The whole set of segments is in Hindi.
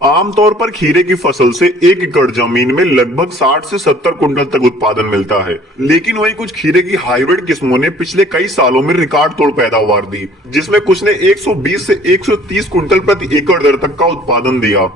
आमतौर पर खीरे की फसल से 1 एकड़ जमीन में लगभग 60 से 70 कुंटल तक उत्पादन मिलता है। लेकिन वहीं कुछ खीरे की हाइब्रिड किस्मों ने पिछले कई सालों में रिकॉर्ड तोड़ पैदावार दी, जिसमें कुछ ने 120 से 130 कुंटल प्रति एकड़ दर तक का उत्पादन दिया।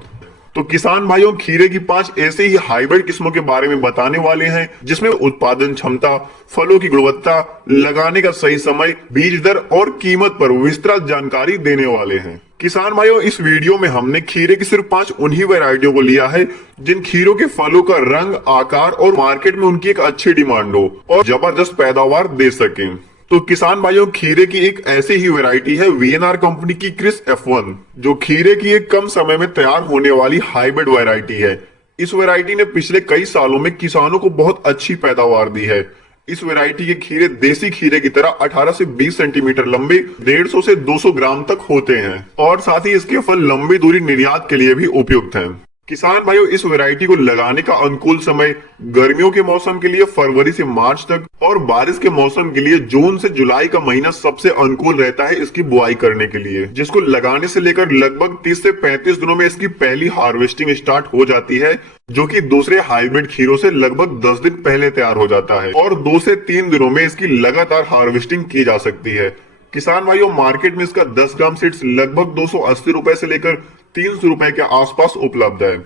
तो किसान भाइयों, खीरे की 5 ऐसे ही हाइब्रिड किस्मों के बारे में बताने वाले हैं जिसमें उत्पादन क्षमता, फलों की गुणवत्ता, लगाने का सही समय, बीज दर और कीमत पर विस्तृत जानकारी देने वाले हैं। किसान भाइयों, इस वीडियो में हमने खीरे की सिर्फ 5 उन्हीं वैरायटियों को लिया है जिन खीरों के फलों का रंग, आकार और मार्केट में उनकी एक अच्छी डिमांड हो और जबरदस्त पैदावार दे सके। तो किसान भाइयों, खीरे की एक ऐसी ही वैरायटी है वीएनआर कंपनी की क्रिस F1, जो खीरे की एक कम समय में तैयार होने वाली हाइब्रिड वैरायटी है। इस वैरायटी ने पिछले कई सालों में किसानों को बहुत अच्छी पैदावार दी है। इस वैरायटी के खीरे देसी खीरे की तरह 18 से 20 सेंटीमीटर लंबे, 150 से 200 ग्राम तक होते हैं और साथ ही इसके फल लंबी दूरी निर्यात के लिए भी उपयुक्त हैं। किसान भाइयों, इस वैरायटी को लगाने का अनुकूल समय गर्मियों के मौसम के लिए फरवरी से मार्च तक और बारिश के मौसम के लिए जून से जुलाई का महीना सबसे अनुकूल रहता है इसकी बुआई करने के लिए, जिसको लगाने से लेकर लगभग 30 से 35 दिनों में इसकी पहली हार्वेस्टिंग स्टार्ट हो जाती है, जो कि दूसरे हाइब्रिड खीरों से लगभग 10 दिन पहले तैयार हो जाता है और 2 से 3 दिनों में इसकी लगातार हार्वेस्टिंग की जा सकती है। किसान भाइयों, मार्केट में इसका 10 ग्राम सीड्स लगभग 280 रुपए से लेकर 300 रुपए के आसपास उपलब्ध है।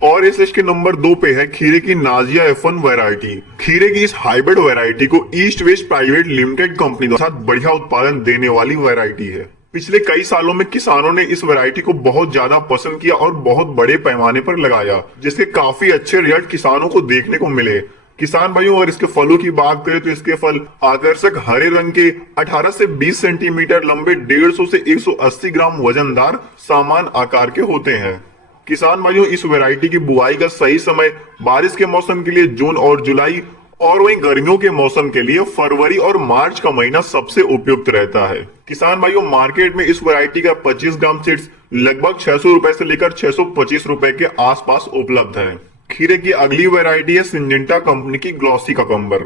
और इस लिस्ट के नंबर 2 पे है खीरे की नाजिया F1 वैरायटी। खीरे की इस हाइब्रिड वैरायटी को east west private limited company के साथ बढ़िया उत्पादन देने वाली वैरायटी है। पिछले कई सालों में किसानों ने इस वैरायटी को बहुत ज्यादा पसंद किया और बहुत बड़े पैमाने पर लगाया, जिसके काफी अच्छे रिजल्ट किसानों को देखने को मिले। किसान भाइयों, अगर इसके फलों की बात करें तो इसके फल आकर्षक हरे रंग के 18 से 20 सेंटीमीटर लंबे, 150 से 180 ग्राम वजनदार सामान आकार के होते हैं। किसान भाइयों, इस वैरायटी की बुआई का सही समय बारिश के मौसम के लिए जून और जुलाई और वहीं गर्मियों के मौसम के लिए फरवरी और मार्च का महीना सबसे उपयुक्त रहता है। किसान भाइयों, मार्केट में इस वैरायटी का 25 ग्राम सीड्स लगभग 600 रुपए से लेकर 625 रुपए के आसपास उपलब्ध है। खीरे की अगली वैरायटी है सिंजेंटा कंपनी की ग्लॉसी ककम्बर।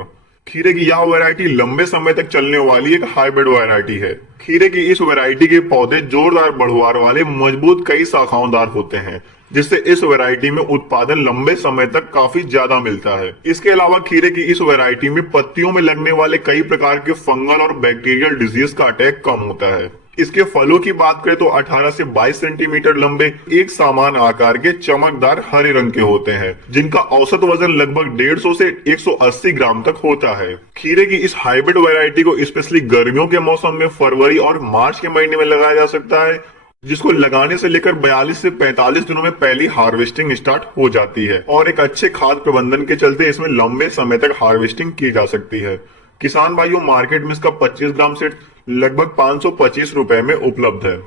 खीरे की यह वैरायटी लंबे समय तक चलने वाली एक हाइब्रिड वैरायटी है। खीरे की इस वैरायटी के पौधे जोरदार बढ़वार वाले, मजबूत, कई शाखाओंदार होते हैं, जिससे इस वैरायटी में उत्पादन लंबे समय तक काफी ज्यादा मिलता है। इसके अलावा खीरे की इस वैरायटी में पत्तियों में लगने वाले कई प्रकार के फंगल और बैक्टीरियल डिजीज का अटैक कम होता है। इसके फलों की बात करें तो 18 से 22 सेंटीमीटर लंबे, एक समान आकार के, चमकदार हरे रंग के होते हैं, जिनका औसत वजन लगभग 150 से 180 ग्राम तक होता है। खीरे की इस हाइब्रिड वैरायटी को स्पेशली गर्मियों के मौसम में फरवरी और मार्च के महीने में लगाया जा सकता है, जिसको लगाने से लेकर 42 से 45 दिनों में पहली हार्वेस्टिंग स्टार्ट हो जाती है और एक अच्छे खाद प्रबंधन के चलते इसमें लंबे समय तक हार्वेस्टिंग की जा सकती है। किसान भाइयों, मार्केट में इसका 25 ग्राम सेट लगभग 525 रुपए में उपलब्ध है।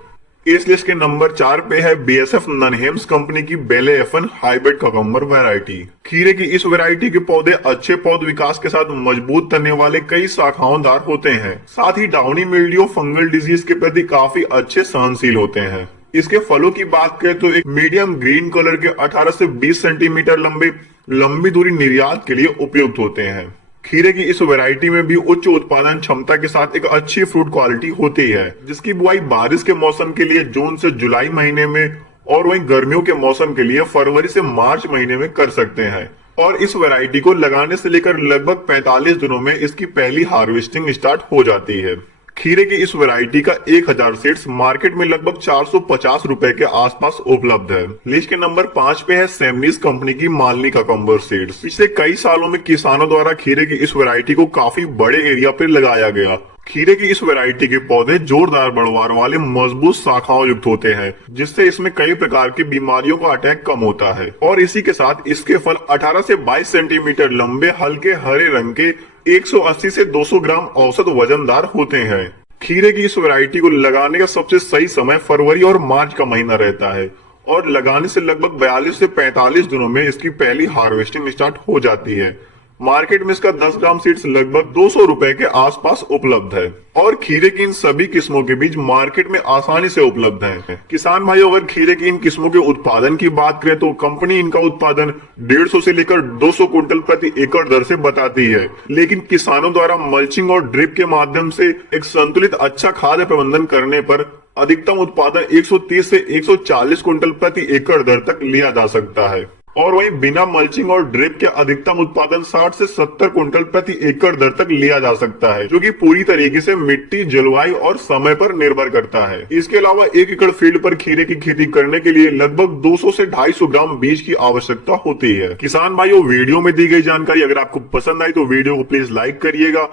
इस लिस्ट के नंबर 4 पे है BSF ननहेम्स कंपनी की बेले F1 हाइब्रिड ककम्बर वैरायटी। खीरे की इस वैरायटी के पौधे अच्छे पौध विकास के साथ मजबूत तने वाले, कई शाखाओंदार होते हैं, साथ ही डाउनी मिल्ड्यू, फंगल डिजीज के प्रति काफी अच्छे सहनशील होते हैं। इसके फलों की बात करें तो एक मीडियम ग्रीन कलर के 18 से 20 सेंटीमीटर लंबे, लंबी दूरी निर्यात के लिए उपयुक्त होते हैं। खीरे की इस वैरायटी में भी उच्च उत्पादन क्षमता के साथ एक अच्छी फ्रूट क्वालिटी होती है, जिसकी बुआई बारिश के मौसम के लिए जून से जुलाई महीने में और वहीं गर्मियों के मौसम के लिए फरवरी से मार्च महीने में कर सकते हैं। और इस वैरायटी को लगाने से लेकर लगभग 45 दिनों में इसकी पहली हार्वेस्टिंग स्टार्ट हो जाती है। खीरे की इस वैरायटी का 1000 सीड्स मार्केट में लगभग 450 रुपए के आसपास उपलब्ध है। लिस्ट के नंबर 5 पे है सेमनीज कंपनी की मालनी ककम्बर सीड्स। पिछले कई सालों में किसानों द्वारा खीरे की इस वैरायटी को काफी बड़े एरिया पर लगाया गया। खीरे की इस वैरायटी के पौधे जोरदार बढ़वार वाले, मजबूत शाखाओं युक्त होते हैं, जिससे इसमें कई प्रकार की बीमारियों का अटैक कम होता है और इसी के साथ इसके फल 18 से 22 सेंटीमीटर लंबे, हल्के हरे रंग के, 180 से 200 ग्राम औसत वजनदार होते हैं। खीरे की इस वैरायटी को लगाने का सबसे सही समय फरवरी और मार्च का महीना रहता है और लगाने से लगभग 42 से 45 दिनों में इसकी पहली हार्वेस्टिंग स्टार्ट हो जाती है। मार्केट में इसका 10 ग्राम सीड्स लगभग 200 रुपए के आसपास उपलब्ध है और खीरे की इन सभी किस्मों के बीज मार्केट में आसानी से उपलब्ध है। किसान भाइयों, अगर खीरे की इन किस्मों के उत्पादन की बात करें तो कंपनी इनका उत्पादन 150 से लेकर 200 कुंटल प्रति एकड़ दर से बताती है, लेकिन किसानों द्वारा मल्चिंग और ड्रिप के माध्यम से एक संतुलित अच्छा खाद्य प्रबंधन करने पर अधिकतम उत्पादन 130 से 140 क्विंटल प्रति एकड़ दर तक लिया जा सकता है। और वहीं बिना मल्चिंग और ड्रिप के अधिकतम उत्पादन 60 से 70 क्विंटल प्रति एकड़ दर तक लिया जा सकता है, जो कि पूरी तरीके से मिट्टी, जलवायु और समय पर निर्भर करता है। इसके अलावा 1 एकड़ फील्ड पर खीरे की खेती करने के लिए लगभग 200 से 250 ग्राम बीज की आवश्यकता होती है। किसान भाइयों, वीडियो में दी गई जानकारी अगर आपको पसंद आई तो वीडियो को प्लीज लाइक करिएगा